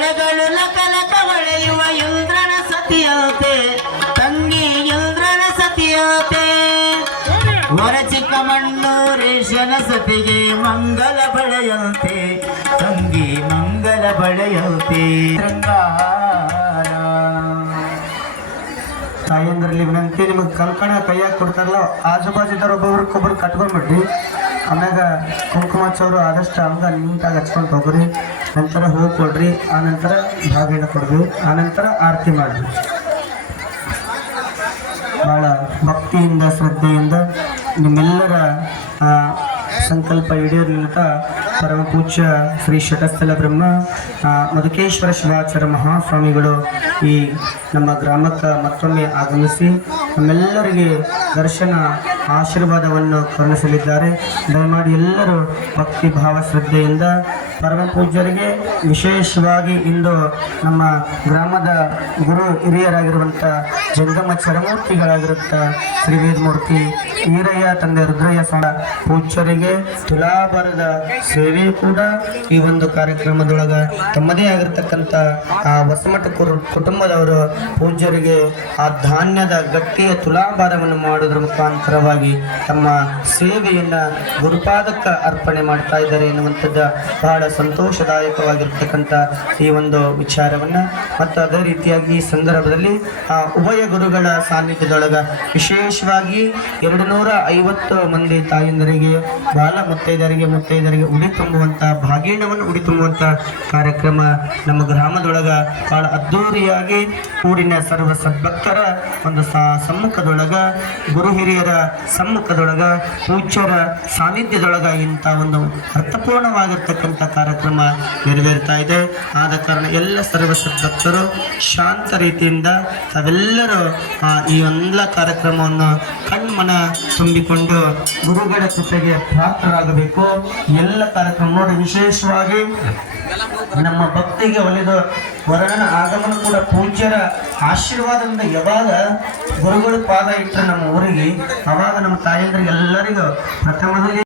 ಕಣಗಳು ನಕಲಕ ಹೊಳೆಯುವ ಇಂದ್ರನ ಸತಿಯಂತೆ. ತಂಗಿ ಇಂದ್ರನ ಚಿಕ್ಕ ಹೊರ ಚಿಕ್ಕಮಣ್ಣೂರೇಶನ ಸತಿಗೆ ಮಂಗಲ ಬಳೆಯಂತೆ. ತಂಗಿ ಮಂಗಲ ಬಳೆಯಂತೆ. ಶೃಂಗಾರ ತಾಯಂದ್ರಲ್ಲಿ ವಿನಂತಿ, ನಿಮಗೆ ಕಲ್ಕಣ ಕೈಯಾಗಿ ಕೊಡ್ತಾರಲ್ಲ ಆಜು ಬಾಜುದವ್ರು ಒಬ್ಬೊಬ್ರಿಗೊಬ್ರು ಕಟ್ಕೊಂಡ್ಬಿಡ್ರಿ. ಆಮ್ಯಾಗ ಕುಂಕುಮಾಚವ್ರು ಆದಷ್ಟು ಅಂಗ ನೀಟಾಗಿ ಹಚ್ಕೊಂಡು ಹೋಗ್ರಿ. ನಂತರ ಹೂ ಕೊಡ್ರಿ, ಆ ನಂತರ ಬಾಗಿಣ ಕೊಡ್ರಿ ಆ ನಂತರ ಆರತಿ ಮಾಡ್ರಿ ಭಾಳ ಭಕ್ತಿಯಿಂದ, ಶ್ರದ್ಧೆಯಿಂದ ನಿಮ್ಮೆಲ್ಲರ ಸಂಕಲ್ಪ ನಿಂತ ಪರಮ ಪೂಜ್ಯ ಶ್ರೀ ಶಟಸ್ಥಲ ಬ್ರಹ್ಮ ಮಧುಕೇಶ್ವರ ಶಿವಾಚಾರ್ಯ ಮಹಾಸ್ವಾಮಿಗಳು ಈ ನಮ್ಮ ಗ್ರಾಮಕ್ಕೆ ಮತ್ತೊಮ್ಮೆ ಆಗಮಿಸಿ ನಮ್ಮೆಲ್ಲರಿಗೆ ದರ್ಶನ ಆಶೀರ್ವಾದವನ್ನು ಕರುಣಿಸಲಿದ್ದಾರೆ. ದಯಮಾಡಿ ಎಲ್ಲರೂ ಭಕ್ತಿ ಭಾವ ಶ್ರದ್ಧೆಯಿಂದ ಪರಮ ಪೂಜ್ಯರಿಗೆ ವಿಶೇಷವಾಗಿ ಇಂದು ನಮ್ಮ ಗ್ರಾಮದ ಗುರು ಹಿರಿಯರಾಗಿರುವಂಥ ಜಂಗಮ ಚರಮೂರ್ತಿಗಳಾಗಿರುತ್ತ ಶ್ರೀ ವೇದಮೂರ್ತಿ ಈರಯ್ಯ, ತಂದೆ ರುದ್ರಯ್ಯ ಸಹ ಪೂಜ್ಯರಿಗೆ ತುಲಾಭಾರದ ಸೇವೆ ಕೂಡ ಈ ಒಂದು ಕಾರ್ಯಕ್ರಮದೊಳಗೆ ತಮ್ಮದೇ ಆಗಿರ್ತಕ್ಕಂಥ ಆ ಹೊಸಮಠ ಕುಟುಂಬದವರು ಪೂಜ್ಯರಿಗೆ ಆ ಧಾನ್ಯದ ಗಟ್ಟಿಯ ತುಲಾಭಾರವನ್ನು ಮಾಡೋದ್ರ ಮುಖಾಂತರವಾಗಿ ತಮ್ಮ ಸೇವೆಯನ್ನ ಗುರುಪಾದಕ್ಕೆ ಅರ್ಪಣೆ ಮಾಡ್ತಾ ಇದ್ದಾರೆ ಎನ್ನುವಂಥದ್ದು ಬಹಳ ಸಂತೋಷದಾಯಕವಾಗಿರ್ತಕ್ಕಂಥ ಈ ಒಂದು ವಿಚಾರವನ್ನ. ಮತ್ತು ಅದೇ ರೀತಿಯಾಗಿ ಈ ಸಂದರ್ಭದಲ್ಲಿ, ಆ ಉಭಯ ಗುರುಗಳ ಸಾನ್ನಿಧ್ಯದೊಳಗ ವಿಶೇಷವಾಗಿ ಎರಡು ನೂರ ಐವತ್ತು ಮಂದಿ ತಾಯಂದರಿಗೆ, ಬಾಲ ಮುತ್ತೈದರಿಗೆ ಮುತ್ತೈದರಿಗೆ ಉಡಿ ತುಂಬುವಂತ, ಭಾಗೀಣವನ್ನು ಉಡಿ ತುಂಬುವಂತ ಕಾರ್ಯಕ್ರಮ ನಮ್ಮ ಗ್ರಾಮದೊಳಗ ಬಹಳ ಅದ್ಧೂರಿಯಾಗಿ ಊರಿನ ಸರ್ವ ಸದ್ಭಕ್ತರ ಒಂದು ಸಾ ಸಮ್ಮುಖದೊಳಗ ಗುರು ಹಿರಿಯರ ಸಮ್ಮುಖದೊಳಗ ಪೂಜ್ಯರ ಸಾನ್ನಿಧ್ಯದೊಳಗ ಇಂಥ ಒಂದು ಅರ್ಥಪೂರ್ಣವಾಗಿರ್ತಕ್ಕಂಥ ಕಾರ್ಯಕ್ರಮ ನೆರವೇರ್ತಾ ಇದೆ. ಆದ ಕಾರಣ ಎಲ್ಲ ಸರ್ವ ಶಾಂತ ರೀತಿಯಿಂದ ತಾವೆಲ್ಲರೂ ಈ ಎಲ್ಲ ಕಾರ್ಯಕ್ರಮವನ್ನು ಕಣ್ಮನ ತುಂಬಿಕೊಂಡು ಗುರುಗಳ ಕೃಪೆಗೆ ಪ್ರಾಪ್ತರಾಗಬೇಕು. ಎಲ್ಲ ಕಾರ್ಯಕ್ರಮ ನೋಡಿ ವಿಶೇಷವಾಗಿ ನಮ್ಮ ಭಕ್ತಿಗೆ ಒಲಿದು ವರನ ಆಗಮನ ಕೂಡ ಪೂಜ್ಯರ ಆಶೀರ್ವಾದದಿಂದ ಯಾವಾಗ ಗುರುಗಳು ಪಾದ ಇಟ್ಟರೆ ನಮ್ಮ ಊರಿಗೆ ಅವಾಗ ನಮ್ಮ ತಾಯಂದ್ರಿಗೆ ಎಲ್ಲರಿಗೂ ಪ್ರಥಮದಲ್ಲಿ